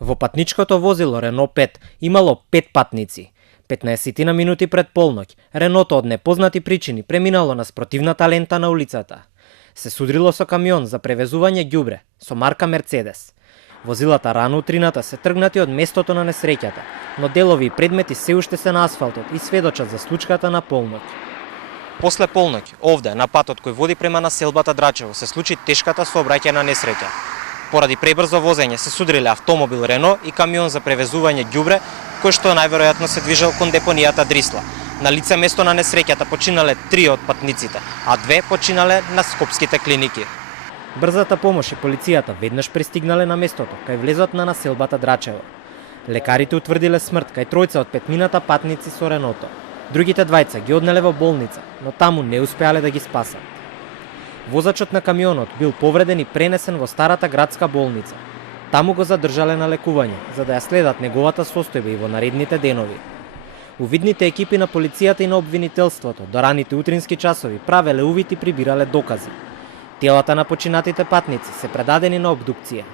Во патничкото возило Рено 5 имало 5 патници. 15 на минути пред полноќ, Реното од непознати причини преминало на спротивната лента на улицата. Се судрило со камион за превезување ѓубре со марка Мерцедес. Возилата рано утрината се тргнати од местото на несреќата, но делови и предмети се уште се на асфалтот и сведочат за случката на полноќ. После полноќ, овде, на патот кој води према населбата Драчево, се случи тешката сообраќајна несреќа. Поради пребрзо возење се судриле автомобил Рено и камион за превезување ѓубре, кој што најверојатно се движел кон депонијата Дрисла. На лице место на несреќата починале 3 од патниците, а 2 починале на скопските клиники. Брзата помош и полицијата веднаш пристигнале на местото, кај влезот на населбата Драчево. Лекарите утврдиле смрт кај тројца од петмината патници со Реното. Другите двајца ги однеле во болница, но таму не успеале да ги спасат. Возачот на камионот бил повреден и пренесен во старата градска болница. Таму го задржале на лекување, за да ја следат неговата состојба и во наредните денови. Увидните екипи на полицијата и на обвинителството до раните утрински часови правеле увид и прибирале докази. Телата на починатите патници се предадени на обдукција.